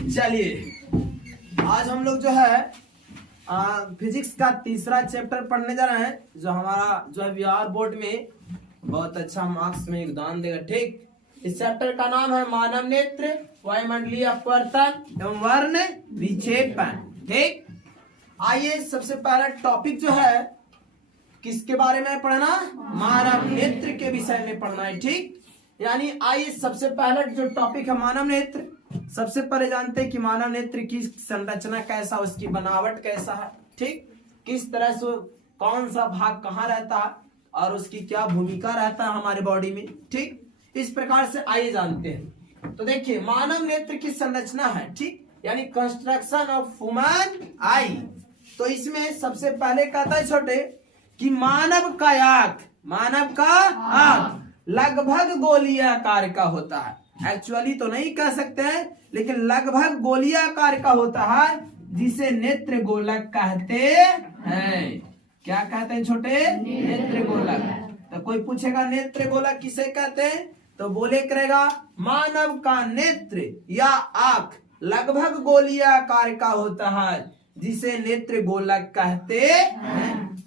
चलिए आज हम लोग जो है फिजिक्स का तीसरा चैप्टर पढ़ने जा रहे हैं, जो हमारा जो है बिहार बोर्ड में बहुत अच्छा मार्क्स में योगदान देगा। ठीक, इस चैप्टर का नाम है मानव नेत्र, वायुमंडलीय अपवर्तन एवं वर्ण विक्षेपण। ठीक, आइए सबसे पहला टॉपिक जो है किसके बारे में पढ़ना, मानव नेत्र के विषय में पढ़ना है। ठीक, यानी आइए सबसे पहला जो टॉपिक है मानव नेत्र। सबसे पहले जानते हैं कि मानव नेत्र की संरचना कैसा, उसकी बनावट कैसा है। ठीक, किस तरह से कौन सा भाग कहाँ रहता है और उसकी क्या भूमिका रहता है हमारे बॉडी में। ठीक, इस प्रकार से आइए जानते हैं। तो देखिए मानव नेत्र की संरचना है, ठीक, यानी कंस्ट्रक्शन ऑफ ह्यूमन आई। तो इसमें सबसे पहले कहता है छोटे कि मानव का आंख लगभग गोलीय आकार का होता है। एक्चुअली तो नहीं कह सकते हैं, लेकिन लगभग गोलीय आकार का होता है, जिसे नेत्र गोलक कहते हैं। क्या कहते हैं छोटे? नेत्र गोलक। तो कोई पूछेगा नेत्र गोलक किसे कहते हैं, तो बोले करेगा मानव का नेत्र या आंख लगभग गोलीय आकार का होता है, जिसे नेत्र गोलक कहते हैं।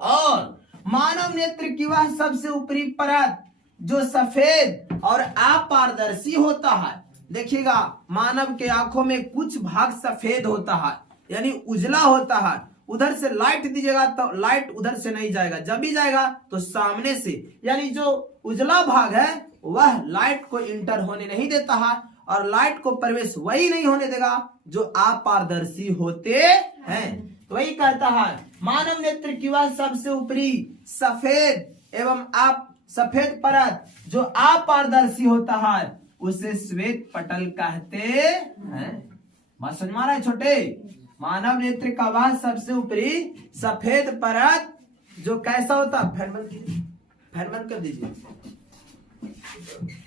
और मानव नेत्र की वह सबसे ऊपरी परत जो सफेद और अपारदर्शी होता है। देखिएगा मानव के आंखों में कुछ भाग सफेद होता है, यानी उजला होता है। उधर से लाइट दीजिएगा तो लाइट उधर से नहीं जाएगा, जब भी जाएगा तो सामने से, यानी जो उजला भाग है वह लाइट को इंटर होने नहीं देता है और लाइट को प्रवेश वही नहीं होने देगा जो अपारदर्शी होते हैं। तो वही कहता है मानव नेत्र की वह सबसे ऊपरी सफेद एवं सफेद परत जो अपारदर्शी होता है उसे श्वेत पटल कहते हैं। बात समझ में आ रहा है छोटे? मानव नेत्र का वह सबसे ऊपरी सफेद परत जो कैसा होता है, फैन बंद कर दीजिए,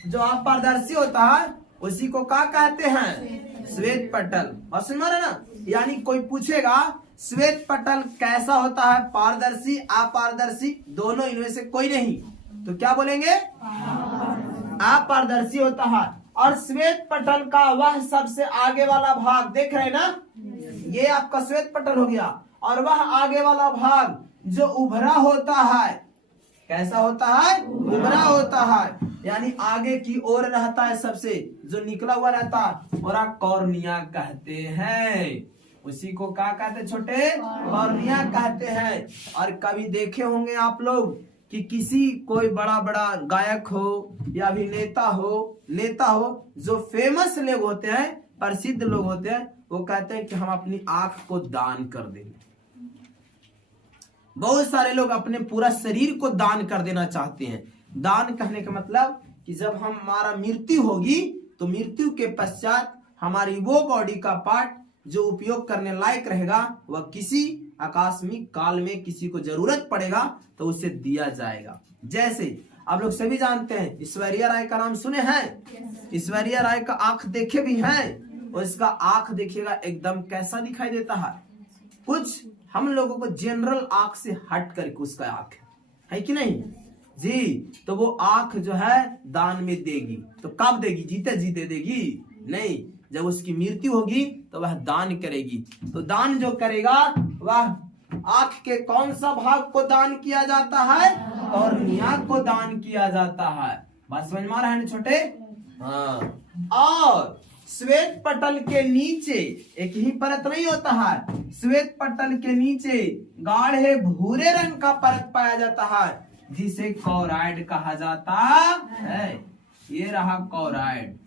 जो अपारदर्शी होता है उसी को क्या कहते हैं, श्वेत पटल। और समझ में आ रहा है ना? यानी कोई पूछेगा श्वेत पटल कैसा होता है, पारदर्शी अपारदर्शी दोनों, इनमें से कोई नहीं, तो क्या बोलेंगे, अपारदर्शी होता है। और श्वेत पटल का वह सबसे आगे वाला भाग देख रहे हैं ना, ये आपका श्वेत पटल हो गया। और वह आगे वाला भाग जो उभरा होता है, कैसा होता है, उभरा होता है, यानी आगे की ओर रहता है, सबसे जो निकला हुआ रहता है, और कॉर्निया कहते हैं। उसी को क्या कहते हैं छोटे, कॉर्निया कहते हैं। और कभी देखे होंगे आप लोग कि किसी कोई बड़ा बड़ा गायक हो या भी नेता हो जो फेमस लोग होते हैं, प्रसिद्ध लोग होते हैं, वो कहते हैं कि हम अपनी आंख को दान कर देंगे। बहुत सारे लोग अपने पूरा शरीर को दान कर देना चाहते हैं। दान कहने का मतलब कि जब हमारा मृत्यु होगी तो मृत्यु के पश्चात हमारी वो बॉडी का पार्ट जो उपयोग करने लायक रहेगा वह किसी आकस्मिक काल में किसी को जरूरत पड़ेगा तो उसे दिया जाएगा। जैसे आप लोग सभी जानते हैं ऐश्वर्या राय का नाम सुने हैं? ऐश्वर्या राय का आंख देखे भी हैं, और इसका आंख देखिएगा एकदम कैसा दिखाई देता है, कुछ हम लोगों को जनरल आंख से हट करके उसका आंख है कि नहीं जी। तो वो आंख जो है दान में देगी, तो कब देगी, जीते जीते देगी नहीं, जब उसकी मृत्यु होगी तो वह दान करेगी। तो दान जो करेगा वह आंख के कौन सा भाग को दान किया जाता है, कॉर्निया को दान किया जाता है। बात समझ में आ रहा है ना छोटे? हाँ। और श्वेत पटल के नीचे एक ही परत नहीं होता है, श्वेत पटल के नीचे गाढ़े भूरे रंग का परत पाया जाता है, जिसे कॉराइड कहा जाता है। ये रहा कॉराइड,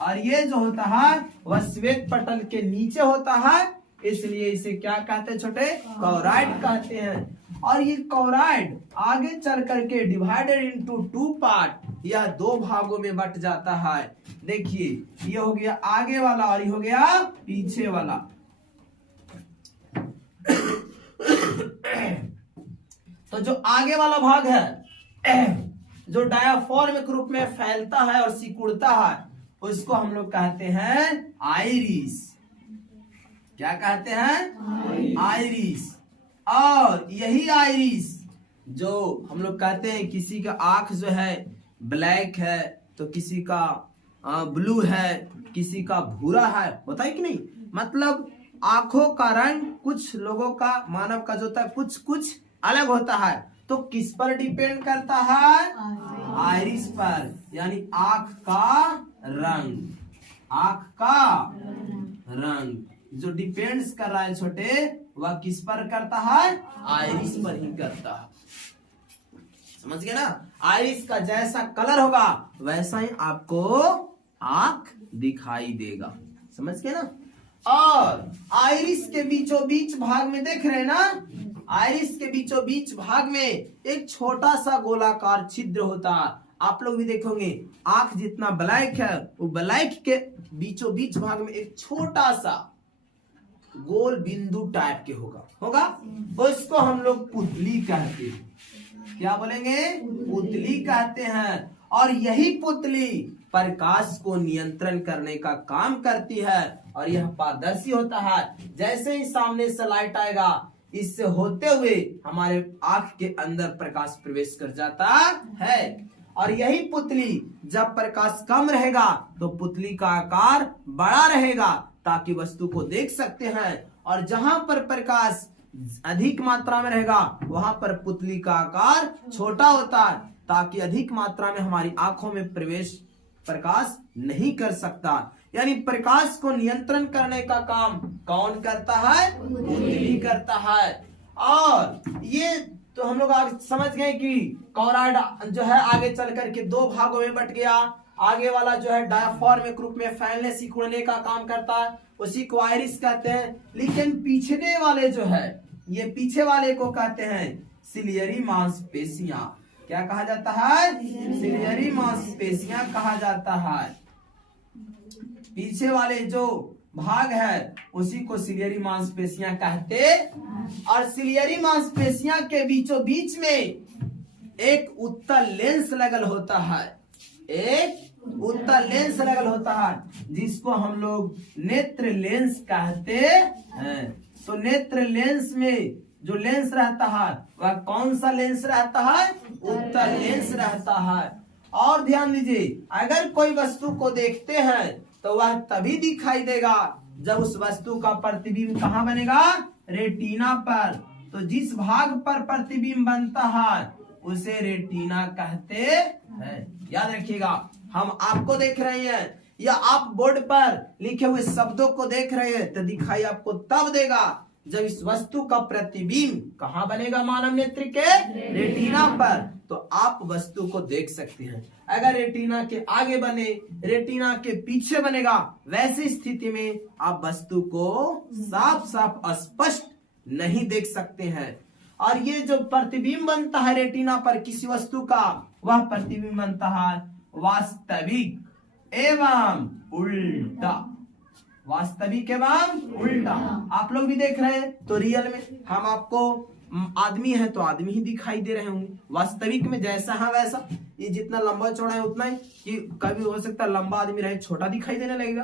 और ये जो होता है वह श्वेत पटल के नीचे होता है, इसलिए इसे क्या कहते हैं छोटे, कॉराइड कहते हैं। और ये कॉराइड आगे चल करके डिवाइडेड इनटू 2 पार्ट, यह 2 भागों में बट जाता है। देखिए ये हो गया आगे वाला और ये हो गया पीछे वाला। तो जो आगे वाला भाग है जो डायाफ्राम के रूप में फैलता है और सिकुड़ता है, उसको हम लोग कहते हैं आइरिस। क्या कहते हैं, आइरिस। और यही आइरिस जो हम लोग कहते हैं किसी का आंख जो है ब्लैक है तो किसी का ब्लू है, किसी का भूरा है, होता है कि नहीं। मतलब आंखों का रंग कुछ लोगों का, मानव का जो होता है कुछ कुछ अलग होता है। तो किस पर डिपेंड करता है? आइरिस पर, यानी आंख का रंग, आंख का रंग जो डिपेंड्स कर रहा है छोटे, वह किस पर करता है? आइरिस पर ही करता है। समझ गए ना। आइरिस का जैसा कलर होगा वैसा ही आपको आंख दिखाई देगा। समझ गए ना। और आइरिस के बीचों बीच भाग में देख रहे हैं ना, आइरिस के बीचों बीच भाग में एक छोटा सा गोलाकार छिद्र होता है। आप लोग भी देखोगे आंख जितना ब्लैक है, वो ब्लैक के बीचों बीच भाग में एक छोटा सा गोल बिंदु टाइप के होगा। उसको हम लोग पुतली कहते हैं। क्या बोलेंगे? पुतली कहते हैं। और यही पुतली प्रकाश को नियंत्रण करने का काम करती है। और यह पारदर्शी होता है। जैसे ही सामने से लाइट आएगा, इससे होते हुए हमारे आंख के अंदर प्रकाश प्रवेश कर जाता है। और यही पुतली जब प्रकाश कम रहेगा तो पुतली का आकार बड़ा रहेगा, ताकि वस्तु को देख सकते हैं। और जहां पर प्रकाश अधिक मात्रा में रहेगा वहां पर पुतली का आकार छोटा होता है, ताकि अधिक मात्रा में हमारी आंखों में प्रवेश प्रकाश नहीं कर सकता। यानी प्रकाश को नियंत्रण करने का काम कौन करता है? पुतली करता है। और ये तो हम लोग आगे समझ गए कि कॉराइड जो है आगे चल करके दो भागों में बट गया। आगे वाला जो है डायाफ्राम रूप में फैलने सिकुड़ने का काम करता है, उसी को आइरिस कहते हैं। लेकिन पीछे वाले जो है, ये पीछे वाले को कहते हैं सिलियरी मांसपेशियां। क्या कहा जाता है? सिलियरी मांसपेशियां कहा जाता है। पीछे वाले जो भाग है उसी को सिलियरी मांसपेशियां कहते। और सिलियरी मांसपेशियां के बीचों बीच में एक उत्तल लेंस लगल होता है, एक उत्तल लेंस लगल होता है, जिसको हम लोग नेत्र लेंस कहते हैं। तो नेत्र लेंस में जो लेंस रहता है वह कौन सा लेंस रहता है? उत्तल लेंस रहता है। और ध्यान दीजिए, अगर कोई वस्तु को देखते हैं तो वह तभी दिखाई देगा जब उस वस्तु का प्रतिबिंब कहाँ बनेगा? रेटिना पर। तो जिस भाग पर प्रतिबिंब बनता है उसे रेटिना कहते हैं। याद रखिएगा, हम आपको देख रहे हैं या आप बोर्ड पर लिखे हुए शब्दों को देख रहे हैं तो दिखाई आपको तब देगा जब इस वस्तु का प्रतिबिंब कहाँ बनेगा? मानव नेत्र के रेटिना पर। तो आप वस्तु को देख सकते हैं। अगर रेटिना के आगे बने, रेटिना के पीछे बनेगा, वैसी स्थिति में आप वस्तु को साफ साफ स्पष्ट नहीं देख सकते हैं। और ये जो प्रतिबिंब बनता है रेटिना पर किसी वस्तु का, वह प्रतिबिंब बनता है वास्तविक एवं उल्टा। वास्तविक एवं उल्टा। आप लोग भी देख रहे हैं तो रियल में हम आपको आदमी है तो आदमी ही दिखाई दे रहे होंगे। वास्तविक में जैसा है वैसा, ये जितना लंबा चौड़ा है उतना ही, कि कभी हो सकता है लंबा आदमी रहे छोटा दिखाई देने लगेगा।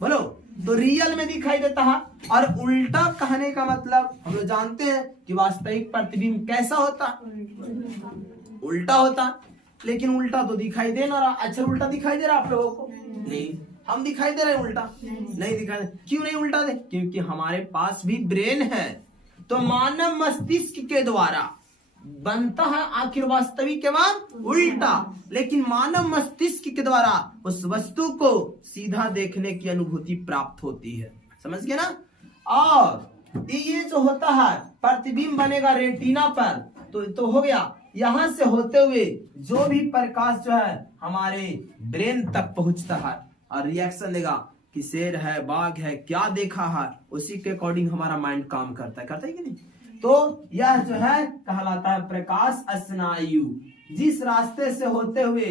बोलो, तो रियल में दिखाई देता है। और उल्टा कहने का मतलब हम लोग जानते हैं कि वास्तविक प्रतिबिंब कैसा होता? उल्टा होता। लेकिन उल्टा तो दिखाई दे ना रहा। अच्छा, उल्टा दिखाई दे रहा आप लोगों को? नहीं, हम दिखाई दे रहे हैं उल्टा? नहीं दिखाई। क्यों नहीं उल्टा दे? क्योंकि हमारे पास भी ब्रेन है। तो मानव मस्तिष्क के द्वारा बनता है आखिर वास्तविक एवं उल्टा, लेकिन मानव मस्तिष्क के द्वारा उस वस्तु को सीधा देखने की अनुभूति प्राप्त होती है। समझ गए ना। और ये जो होता है प्रतिबिंब बनेगा रेटिना पर, तो हो गया। यहां से होते हुए जो भी प्रकाश जो है हमारे ब्रेन तक पहुंचता है और रिएक्शन देगा कि शेर है, बाघ है, क्या देखा है, उसी के अकॉर्डिंग हमारा माइंड काम करता है कि नहीं। तो यह जो है कहलाता है प्रकाश स्नायु। जिस रास्ते से होते हुए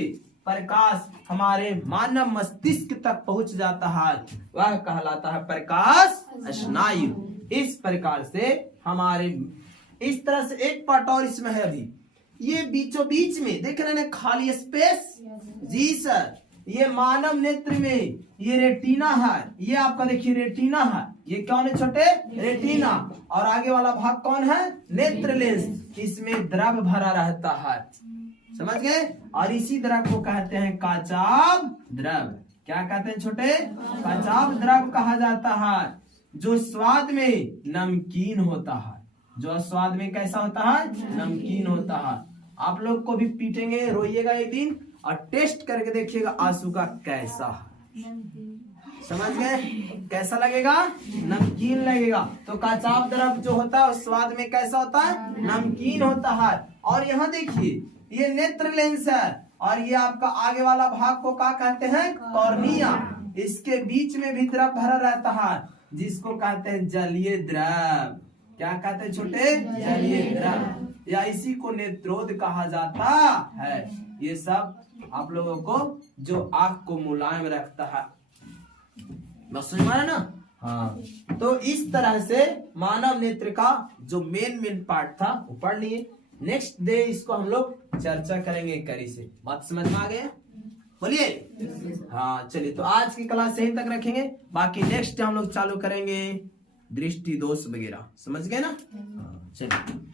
प्रकाश हमारे मानव मस्तिष्क तक पहुंच जाता है वह कहलाता है प्रकाश स्नायु। इस प्रकार से हमारे इस तरह से एक पार्ट और इसमें है अभी, ये बीचों बीच में देख रहे हैं खाली स्पेस। जी सर, ये मानव नेत्र में ये रेटिना है, ये आपका देखिए रेटिना है, ये कौन है छोटे? रेटिना। और आगे वाला भाग कौन है? नेत्र लेंस। इसमें द्रव भरा रहता है। समझ गए। और इसी द्रव को कहते हैं काचाभ द्रव। क्या कहते हैं छोटे? कचाप द्रव कहा जाता है जो स्वाद में नमकीन होता है, जो स्वाद में कैसा होता है? नमकीन होता है। आप लोग को भी पीटेंगे, रोइएगा एक दिन और टेस्ट करके देखिएगा आंसू का कैसा है। समझ गए? कैसा लगेगा? नमकीन लगेगा। तो कचाप द्रव जो होता है स्वाद में कैसा होता है? नमकीन होता है। और यहाँ देखिए ये नेत्र लेंस है और ये आपका आगे वाला भाग को क्या कहते हैं? कॉर्निया। इसके बीच में भी द्रव भरा रहता है जिसको कहते हैं जलीय द्रव। क्या कहते हैं छोटे? जलीय द्रव, या इसी को नेत्रोद कहा जाता है। ये सब आप लोगों को जो आंख को मुलायम रखता है, बस समझ में आया ना? हाँ, तो इस तरह से मानव नेत्र का जो मेन पार्ट था वो पढ़ लिए। नेक्स्ट डे इसको हम लोग चर्चा करेंगे करी से। बात समझ में आ गया? बोलिए। हाँ चलिए, तो आज की क्लास यहीं तक रखेंगे, बाकी नेक्स्ट हम लोग चालू करेंगे दृष्टि दोष वगैरह। समझ गए ना? हाँ चलिए।